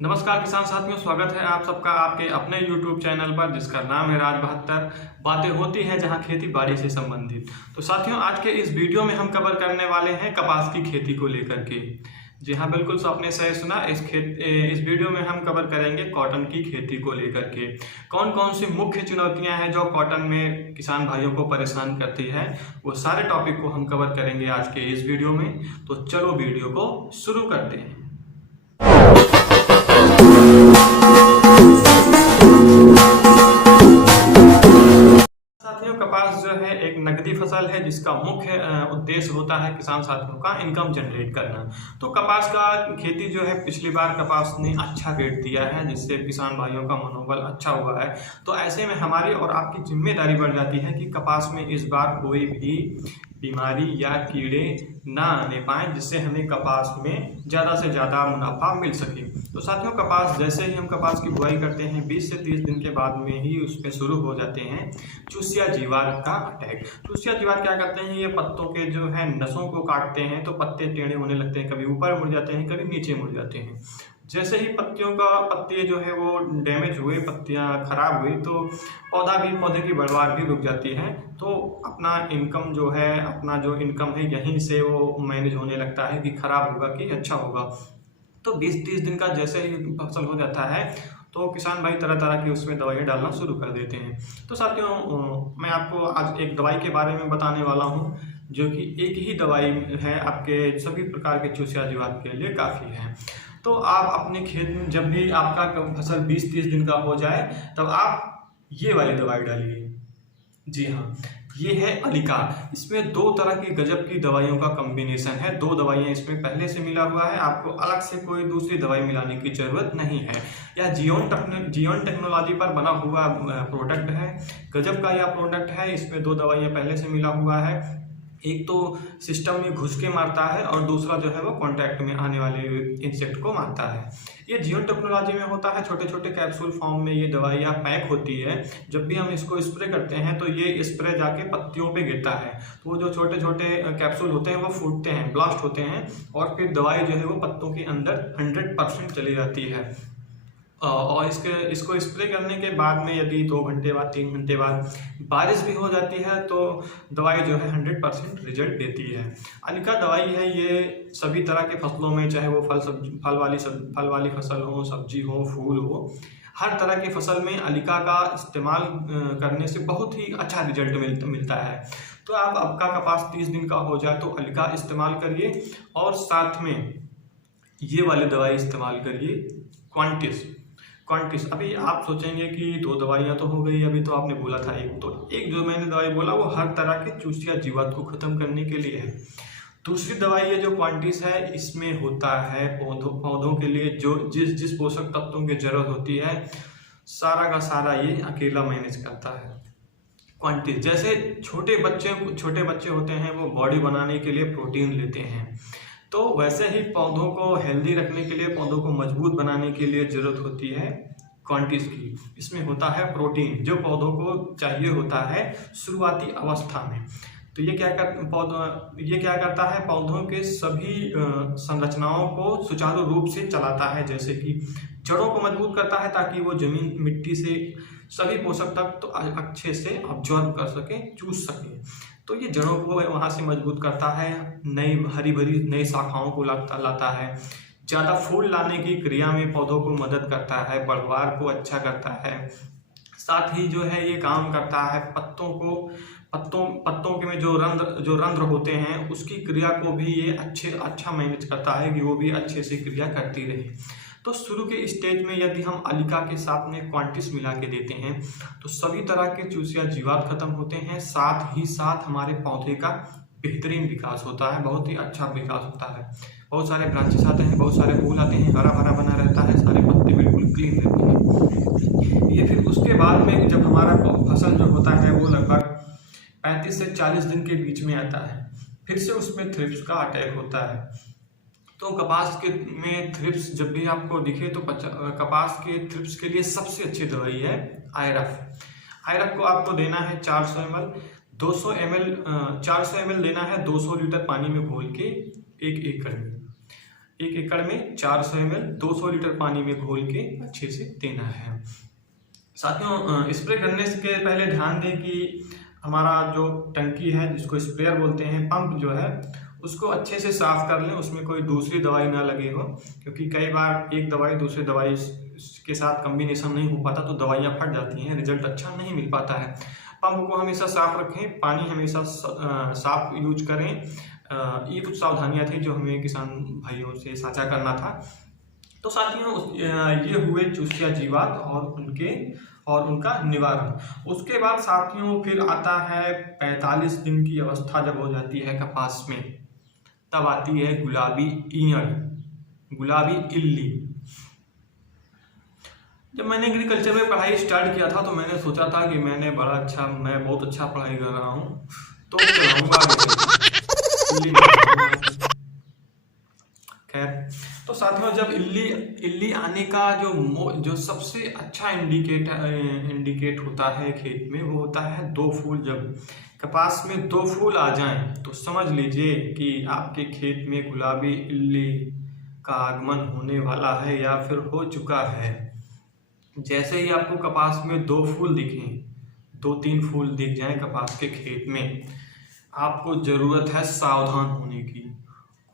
नमस्कार किसान साथियों, स्वागत है आप सबका आपके अपने YouTube चैनल पर जिसका नाम है राज 72। बातें होती हैं जहां खेती बाड़ी से संबंधित। तो साथियों, आज के इस वीडियो में हम कवर करने वाले हैं कपास की खेती को लेकर के। जी हाँ, बिल्कुल सो आपने सही सुना। इस वीडियो में हम कवर करेंगे कॉटन की खेती को लेकर के। कौन कौन सी मुख्य चुनौतियां हैं जो कॉटन में किसान भाइयों को परेशान करती है, वो सारे टॉपिक को हम कवर करेंगे आज के इस वीडियो में। तो चलो वीडियो को शुरू करते हैं। साथियों, कपास जो है एक नकदी फसल है जिसका मुख्य उद्देश्य होता है किसान साथियों का इनकम जनरेट करना। तो कपास का खेती जो है, पिछली बार कपास ने अच्छा रेट दिया है जिससे किसान भाइयों का मनोबल अच्छा हुआ है। तो ऐसे में हमारी और आपकी जिम्मेदारी बढ़ जाती है कि कपास में इस बार कोई भी बीमारी या कीड़े ना आने पाए, जिससे हमें कपास में ज़्यादा से ज़्यादा मुनाफा मिल सके। तो साथियों, कपास जैसे ही हम कपास की बुआई करते हैं 20 से 30 दिन के बाद में ही उसमें शुरू हो जाते हैं चूसिया जीवात का अटैक। चूसिया जीवात क्या करते हैं, ये पत्तों के जो है नसों को काटते हैं तो पत्ते टेढ़े होने लगते हैं, कभी ऊपर मुड़ जाते हैं, कभी नीचे मुड़ जाते हैं। जैसे ही पत्ते जो है वो डैमेज हुए, पत्तियां खराब हुई, तो पौधे की बढ़वार भी रुक जाती है। तो अपना जो इनकम है यहीं से वो मैनेज होने लगता है कि खराब होगा कि अच्छा होगा। तो 20-30 दिन का जैसे ही फसल हो जाता है तो किसान भाई तरह तरह की उसमें दवाइयाँ डालना शुरू कर देते हैं। तो साथियों, मैं आपको आज एक दवाई के बारे में बताने वाला हूँ जो कि एक ही दवाई है, आपके सभी प्रकार के चूसिया जीवात के लिए काफ़ी है। तो आप अपने खेत में जब भी आपका फसल 20-30 दिन का हो जाए तब आप ये वाली दवाई डालिए। जी हाँ, ये है अलिका। इसमें 2 तरह की गजब की दवाइयों का कॉम्बिनेशन है। 2 दवाइयाँ इसमें पहले से मिला हुआ है, आपको अलग से कोई दूसरी दवाई मिलाने की जरूरत नहीं है। यह जियोन टेक्नोलॉजी पर बना हुआ प्रोडक्ट है। गजब का यह प्रोडक्ट है। इसमें 2 दवाइयाँ पहले से मिला हुआ है। एक तो सिस्टम में घुस के मारता है और दूसरा जो है वो कॉन्टैक्ट में आने वाले इंसेक्ट को मारता है। ये जियोन टेक्नोलॉजी में होता है, छोटे छोटे कैप्सूल फॉर्म में ये दवाइयाँ पैक होती है। जब भी हम इसको स्प्रे करते हैं तो ये स्प्रे जाके पत्तियों पे गिरता है, तो वो जो छोटे छोटे कैप्सूल होते हैं वो फूटते हैं, ब्लास्ट होते हैं, और फिर दवाई जो है वो पत्तों के अंदर 100% चली जाती है। और इसको स्प्रे करने के बाद में यदि 2 घंटे बाद 3 घंटे बाद बारिश भी हो जाती है तो दवाई जो है 100% रिजल्ट देती है। अलिका दवाई है, ये सभी तरह के फसलों में, चाहे वो फल वाली फसल हो, सब्जी हो, फूल हो, हर तरह की फसल में अलिका का इस्तेमाल करने से बहुत ही अच्छा रिजल्ट मिलता है। तो आप आपका कपास 30 दिन का हो जाए तो अलिका इस्तेमाल करिए, और साथ में ये वाली दवाई इस्तेमाल करिए, क्वांटिस। अभी आप सोचेंगे कि 2 दवाइयाँ तो हो गई, अभी तो आपने बोला था एक जो मैंने दवाई बोला वो हर तरह के चूसिया जीवात को खत्म करने के लिए है। दूसरी दवाई ये जो क्वांटिस है, इसमें होता है पौधों के लिए जो जिस पोषक तत्वों की जरूरत होती है, सारा का सारा ये अकेला मैनेज करता है। क्वांटिस जैसे छोटे बच्चे होते हैं, वो बॉडी बनाने के लिए प्रोटीन लेते हैं, तो वैसे ही पौधों को हेल्दी रखने के लिए, पौधों को मजबूत बनाने के लिए जरूरत होती है क्वांटिस की। इसमें होता है प्रोटीन जो पौधों को चाहिए होता है शुरुआती अवस्था में। तो ये क्या करता है, पौधों के सभी संरचनाओं को सुचारू रूप से चलाता है। जैसे कि जड़ों को मजबूत करता है ताकि वो जमीन मिट्टी से सभी पोषक तत्व तो अच्छे से अब्जॉर्ब कर सके, चूस सके। तो ये जड़ों को वहाँ से मजबूत करता है, नई हरी भरी नई शाखाओं को लाता है, ज़्यादा फूल लाने की क्रिया में पौधों को मदद करता है, बढ़वार को अच्छा करता है। साथ ही जो है ये काम करता है पत्तों के में जो रंध्र होते हैं उसकी क्रिया को भी ये अच्छा मैनेज करता है कि वो भी अच्छे से क्रिया करती रहे। तो शुरू के स्टेज में यदि हम अलिका के साथ में क्वांटिस मिला के देते हैं तो सभी तरह के चूसिया जीवात खत्म होते हैं, साथ ही साथ हमारे पौधे का बेहतरीन विकास होता है, बहुत ही अच्छा विकास होता है। बहुत सारे ब्रांचेस आते हैं, बहुत सारे फूल आते हैं, हरा भरा बना रहता है, सारे पत्ते बिल्कुल क्लीन रहते हैं। ये फिर उसके बाद में जब हमारा फसल जो होता है वो लगभग 35 से 40 दिन के बीच में आता है, फिर से उसमें थ्रिप्स का अटैक होता है। तो कपास में थ्रिप्स जब भी आपको दिखे तो कपास के थ्रिप्स के लिए सबसे अच्छी दवाई है आयरफ को आपको देना है 400 ml 400 ml लेना है 200 लीटर पानी में घोल के 1 एकड़ में। 1 एकड़ में 400 ml 200 लीटर पानी में घोल के अच्छे से देना है। साथियों, स्प्रे करने से पहले ध्यान दें कि हमारा जो टंकी है, जिसको स्प्रेयर बोलते हैं, पंप जो है, उसको अच्छे से साफ कर लें, उसमें कोई दूसरी दवाई ना लगे हो, क्योंकि कई बार एक दवाई दूसरी दवाई के साथ कॉम्बिनेशन नहीं हो पाता तो दवाइयाँ फट जाती हैं, रिजल्ट अच्छा नहीं मिल पाता है। पंप को हमेशा साफ रखें, पानी हमेशा साफ यूज करें। ये कुछ सावधानियाँ थी जो हमें किसान भाइयों से साझा करना था। तो साथियों, ये हुए चूसिया जीवात और उनका निवारण। उसके बाद साथियों फिर आता है 45 दिन की अवस्था जब हो जाती है कपास में, तब आती है गुलाबी ईयड़, गुलाबी इल्ली। जब मैंने एग्रीकल्चर में पढ़ाई स्टार्ट किया था तो मैंने सोचा था कि मैं बहुत अच्छा पढ़ाई कर रहा हूँ तो चलाऊंगा। खैर, तो साथियों, जब इल्ली आने का जो सबसे अच्छा इंडिकेट होता है खेत में, वो होता है 2 फूल। जब कपास में 2 फूल आ जाएं तो समझ लीजिए कि आपके खेत में गुलाबी इल्ली का आगमन होने वाला है या फिर हो चुका है। जैसे ही आपको कपास में 2 फूल दिखें, 2-3 फूल दिख जाएं कपास के खेत में, आपको ज़रूरत है सावधान होने की।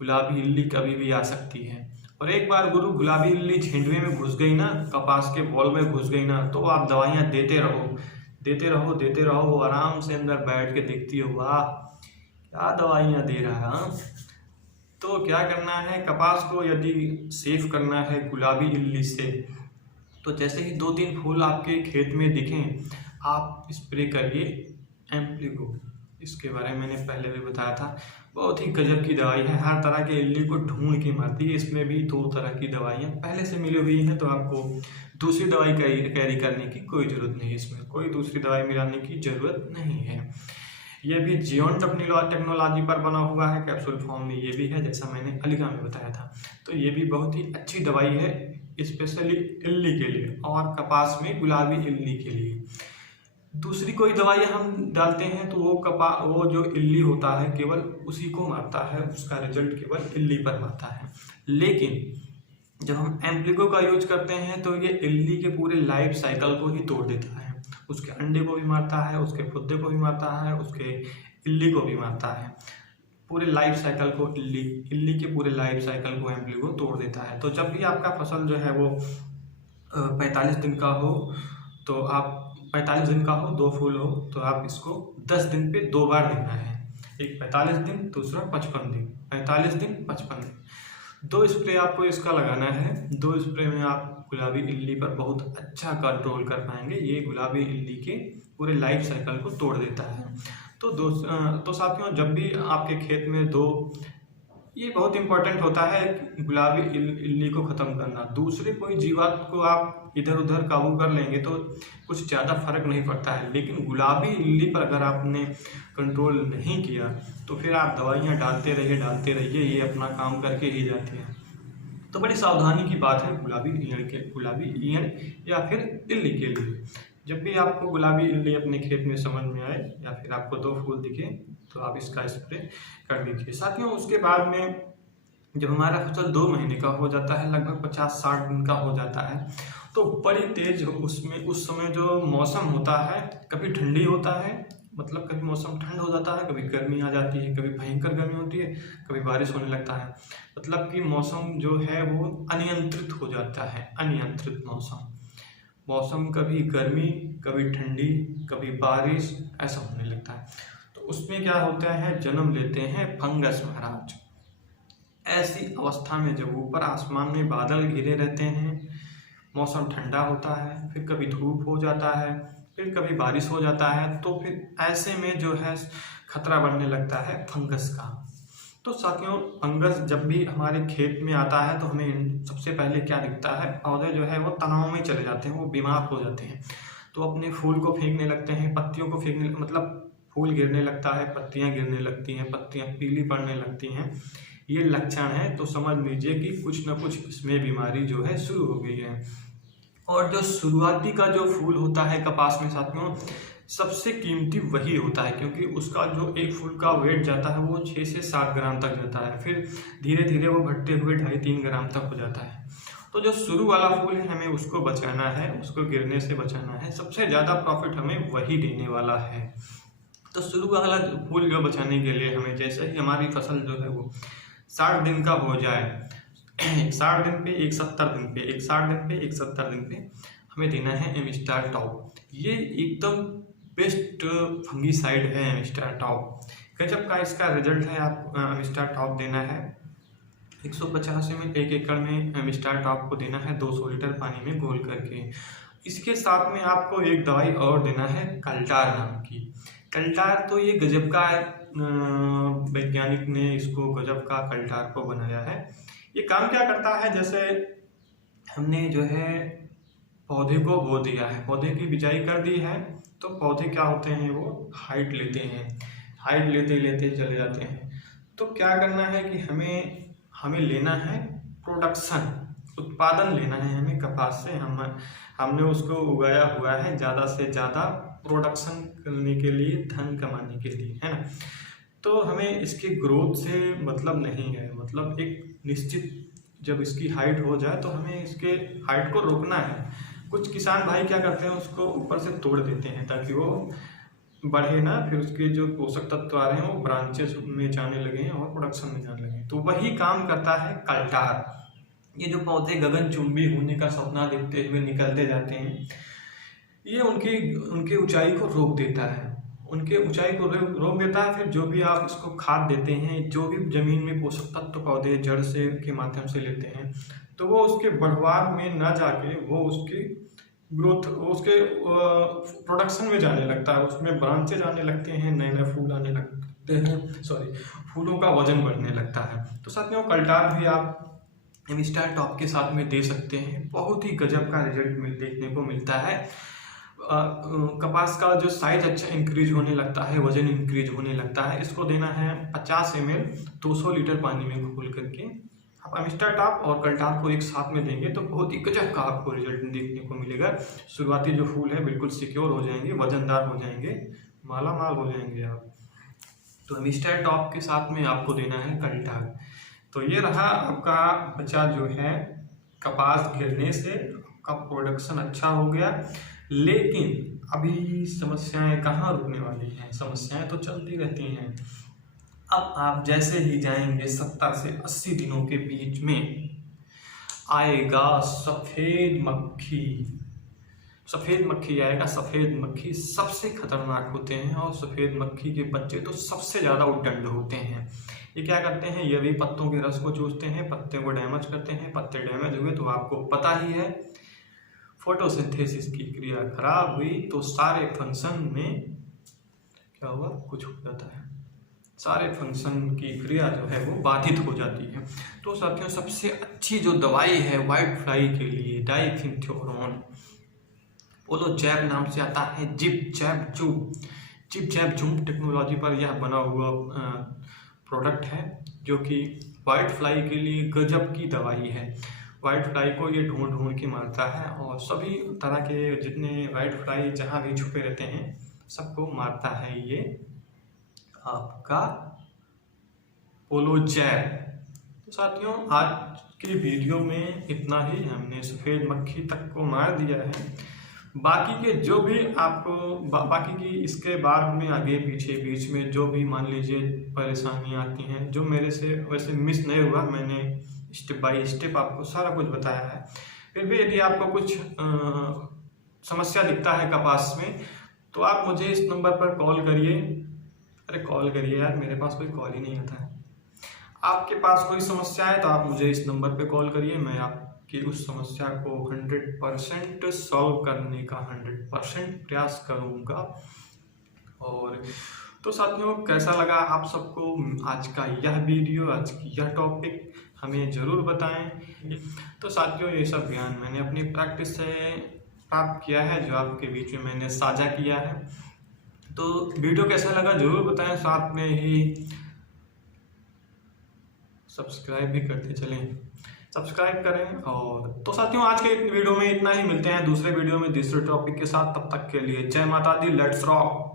गुलाबी इल्ली कभी भी आ सकती है, और एक बार गुलाबी इल्ली झिंडवे में घुस गई ना, कपास के बॉल में घुस गई ना, तो आप दवाइयाँ देते रहो, वो आराम से अंदर बैठ के देखती हो, वाह क्या दवाइयाँ दे रहा है। तो क्या करना है, कपास को यदि सेफ करना है गुलाबी इल्ली से, तो जैसे ही 2-3 फूल आपके खेत में दिखें, आप स्प्रे करिए एम्प्लीगो। इसके बारे में मैंने पहले भी बताया था, बहुत ही गजब की दवाई है, हर तरह के इल्ली को ढूंढ के मारती है। इसमें भी 2 तरह की दवाइयाँ पहले से मिली हुई हैं, तो आपको दूसरी दवाई कैरी करने की कोई ज़रूरत नहीं है। इसमें कोई दूसरी दवाई मिलाने की ज़रूरत नहीं है। ये भी जियोन टेक्नोलॉजी पर बना हुआ है, कैप्सूल फॉर्म में ये भी है, जैसा मैंने अलीगा में बताया था। तो ये भी बहुत ही अच्छी दवाई है, स्पेशली इल्ली के लिए और कपास में गुलाबी इल्ली के लिए। दूसरी कोई दवाई हम डालते हैं तो वो जो इल्ली होता है केवल उसी को मारता है, उसका रिजल्ट केवल इल्ली पर मारता है। लेकिन जब हम एम्प्लीगो का यूज करते हैं तो ये इल्ली के पूरे लाइफ साइकिल को ही तोड़ देता है। उसके अंडे को भी मारता है, उसके खुद्दे को भी मारता है, उसके इल्ली को भी मारता है। पूरे लाइफ साइकिल को इल्ली के पूरे लाइफ साइकिल को एम्प्लीगो तोड़ देता है। तो जब भी आपका फसल जो है वो 45 दिन का हो, तो आप 45 दिन का हो, 2 फूल हो, तो आप इसको 10 दिन पे 2 बार देना है। एक 45 दिन, दूसरा 55 दिन, 45 दिन 55 दिन। 2 स्प्रे आपको इसका लगाना है। 2 स्प्रे में आप गुलाबी इल्ली पर बहुत अच्छा कंट्रोल कर पाएंगे। ये गुलाबी इल्ली के पूरे लाइफ साइकिल को तोड़ देता है। तो साथियों, जब भी आपके खेत में ये बहुत इंपॉर्टेंट होता है गुलाबी इल्ली को ख़त्म करना। दूसरे कोई जीवात को आप इधर उधर काबू कर लेंगे तो कुछ ज़्यादा फर्क नहीं पड़ता है, लेकिन गुलाबी इल्ली पर अगर आपने कंट्रोल नहीं किया तो फिर आप दवाइयाँ डालते रहिए, ये अपना काम करके ही जाती है। तो बड़ी सावधानी की बात है गुलाबी ईयड़ या फिर इल्ली के लिए। जब भी आपको गुलाबी इल्ली अपने खेत में समझ में आए या फिर आपको 2 फूल दिखे तो आप इसका स्प्रे कर दीजिए। साथियों, उसके बाद में जब हमारा फसल 2 महीने का हो जाता है, लगभग 50-60 दिन का हो जाता है, तो बड़ी तेज उस समय जो मौसम होता है, कभी ठंडी होता है, मतलब कभी मौसम ठंड हो जाता है, कभी गर्मी आ जाती है, कभी भयंकर गर्मी होती है, कभी बारिश होने लगता है। मतलब कि मौसम जो है वो अनियंत्रित हो जाता है, अनियंत्रित मौसम कभी गर्मी, कभी ठंडी, कभी बारिश, ऐसा होने लगता है। तो उसमें क्या होता है, जन्म लेते हैं फंगस महाराज। ऐसी अवस्था में जब ऊपर आसमान में बादल घिरे रहते हैं, मौसम ठंडा होता है, फिर कभी धूप हो जाता है, फिर कभी बारिश हो जाता है, तो फिर ऐसे में जो है खतरा बढ़ने लगता है फंगस का। तो साथियों, फंगस जब भी हमारे खेत में आता है तो हमें सबसे पहले क्या दिखता है, पौधे जो है वो तनाव में चले जाते हैं, वो बीमार हो जाते हैं। तो अपने फूल को फेंकने लगते हैं, पत्तियों को मतलब फूल गिरने लगता है, पत्तियां गिरने लगती हैं, पत्तियां पीली पड़ने लगती हैं। ये लक्षण है, तो समझ लीजिए कि कुछ ना कुछ इसमें बीमारी जो है शुरू हो गई है। और जो शुरुआती का जो फूल होता है कपास में साथियों, सबसे कीमती वही होता है, क्योंकि उसका जो एक फूल का वेट जाता है वो 6 से 7 ग्राम तक जाता है, फिर धीरे धीरे वो घटते हुए 2.5-3 ग्राम तक हो जाता है। तो जो शुरू वाला फूल है हमें उसको बचाना है, उसको गिरने से बचाना है, सबसे ज़्यादा प्रॉफिट हमें वही देने वाला है। तो शुरू वाला फूल जो बचाने के लिए हमें, जैसे ही हमारी फसल जो है वो 60 दिन का हो जाए, 60 दिन पे 170 दिन पे 60 दिन पे 170 दिन पे हमें देना है एमिस्टार टॉप। ये एकदम बेस्ट फंगीसाइड है एमिस्टार टॉप, गजब का इसका रिजल्ट है। आप एमिस्टार टॉप देना है 150 ml 1 एकड़ में, एमिस्टार टॉप को देना है 200 लीटर पानी में घोल करके। इसके साथ में आपको एक दवाई और देना है कल्टार नाम की। कल्टार तो ये गजब का वैज्ञानिक ने इसको गजब का कल्टार को बनाया है। ये काम क्या करता है, जैसे हमने जो है पौधे को बो दिया है, पौधे की बिजाई कर दी है, तो पौधे क्या होते हैं वो हाइट लेते हैं, हाइट लेते लेते चले जाते हैं। तो क्या करना है कि हमें लेना है प्रोडक्शन, उत्पादन लेना है हमें कपास से। हमने उसको उगाया हुआ है ज़्यादा से ज़्यादा प्रोडक्शन करने के लिए, धन कमाने के लिए, है ना। तो हमें इसके ग्रोथ से मतलब नहीं है, मतलब एक निश्चित जब इसकी हाइट हो जाए तो हमें इसके हाइट को रोकना है। कुछ किसान भाई क्या करते हैं, उसको ऊपर से तोड़ देते हैं ताकि वो बढ़े ना, फिर उसके जो पोषक तत्व आ रहे हैं वो ब्रांचेस में जाने लगे और प्रोडक्शन में जाने लगे। तो वही काम करता है कल्टार। ये जो पौधे गगनचुंबी होने का सपना देखते हुए निकलते जाते हैं, ये उनके ऊंचाई को रोक देता है, उनके ऊंचाई को रोक देता है। फिर जो भी आप इसको खाद देते हैं, जो भी जमीन में पोषक तत्व पौधे जड़ से के माध्यम से लेते हैं, तो वो उसके बढ़वार में ना जाके वो उसकी ग्रोथ, उसके प्रोडक्शन में जाने लगता है, उसमें ब्रांचेज आने लगते हैं, नए नए फूल आने लगते हैं, फूलों का वजन बढ़ने लगता है। तो साथियों कल्टार भी आप एमिस्टार टॉप के साथ में दे सकते हैं, बहुत ही गजब का रिजल्ट देखने को मिलता है। कपास का जो साइज अच्छा इंक्रीज होने लगता है, वजन इंक्रीज होने लगता है। इसको देना है 50 ml 200 लीटर पानी में घोल करके। आप एमिस्टार टॉप और कल्टार को एक साथ में देंगे तो बहुत ही गजब का आपको रिजल्ट देखने को मिलेगा। शुरुआती जो फूल है बिल्कुल सिक्योर हो जाएंगे, वजनदार हो जाएंगे, माला माल हो जाएंगे आप। तो एमिस्टार टॉप के साथ में आपको देना है कल्टार। तो ये रहा आपका बचा जो है कपास गिरने से, आपका प्रोडक्शन अच्छा हो गया। लेकिन अभी समस्याएं कहाँ रुकने वाली हैं, समस्याएं तो चलती रहती हैं। अब आप जैसे ही जाएंगे 70 से 80 दिनों के बीच में आएगा सफ़ेद मक्खी। सफ़ेद मक्खी आएगा। सफ़ेद मक्खी सबसे खतरनाक होते हैं और सफ़ेद मक्खी के बच्चे तो सबसे ज़्यादा उद्दंड होते हैं। ये क्या करते हैं, ये भी पत्तों के रस को चूसते हैं, पत्ते को डैमेज करते हैं। पत्ते डैमेज हुए तो आपको पता ही है फोटोसिंथेसिस की क्रिया खराब हुई तो सारे फंक्शन में क्या हुआ, कुछ हो जाता है, सारे फंक्शन की क्रिया जो है वो बाधित हो जाती है। तो साथियों सबसे अच्छी जो दवाई है व्हाइट फ्लाई के लिए डाइफिनथ्योरॉन, पोलो जैब नाम से आता है, जिप जैब जूम टेक्नोलॉजी पर यह बना हुआ प्रोडक्ट है जो कि व्हाइट फ्लाई के लिए गजब की दवाई है। व्हाइट फ्लाई को ये ढूंढ के मारता है और सभी तरह के जितने व्हाइट फ्लाई जहाँ भी छुपे रहते हैं सबको मारता है ये आपका पोलो जैब। तो साथियों आज की वीडियो में इतना ही, हमने सफ़ेद मक्खी तक को मार दिया है। बाकी के जो भी आपको बाकी की इसके बाद में आगे पीछे बीच में जो भी मान लीजिए परेशानियाँ आती हैं, जो मेरे से वैसे मिस नहीं हुआ, मैंने स्टेप बाय स्टेप आपको सारा कुछ बताया है। फिर भी यदि आपको कुछ समस्या दिखता है कपास में तो आप मुझे इस नंबर पर कॉल करिए। अरे कॉल करिए यार, मेरे पास कोई कॉल ही नहीं आता है। आपके पास कोई समस्या है तो आप मुझे इस नंबर पे कॉल करिए, मैं आपकी उस समस्या को 100% सॉल्व करने का 100% प्रयास करूँगा। और तो साथियों कैसा लगा आप सबको आज का यह वीडियो, आज की यह टॉपिक, हमें ज़रूर बताएं। तो साथियों ये सब ज्ञान मैंने अपनी प्रैक्टिस से प्राप्त किया है, जो आपके बीच में मैंने साझा किया है। तो वीडियो कैसा लगा ज़रूर बताएं, साथ में ही सब्सक्राइब भी करते चलें, सब्सक्राइब करें। और तो साथियों आज के वीडियो में इतना ही, मिलते हैं दूसरे वीडियो में दूसरे टॉपिक के साथ। तब तक के लिए जय माता दी, लेट्स रॉक।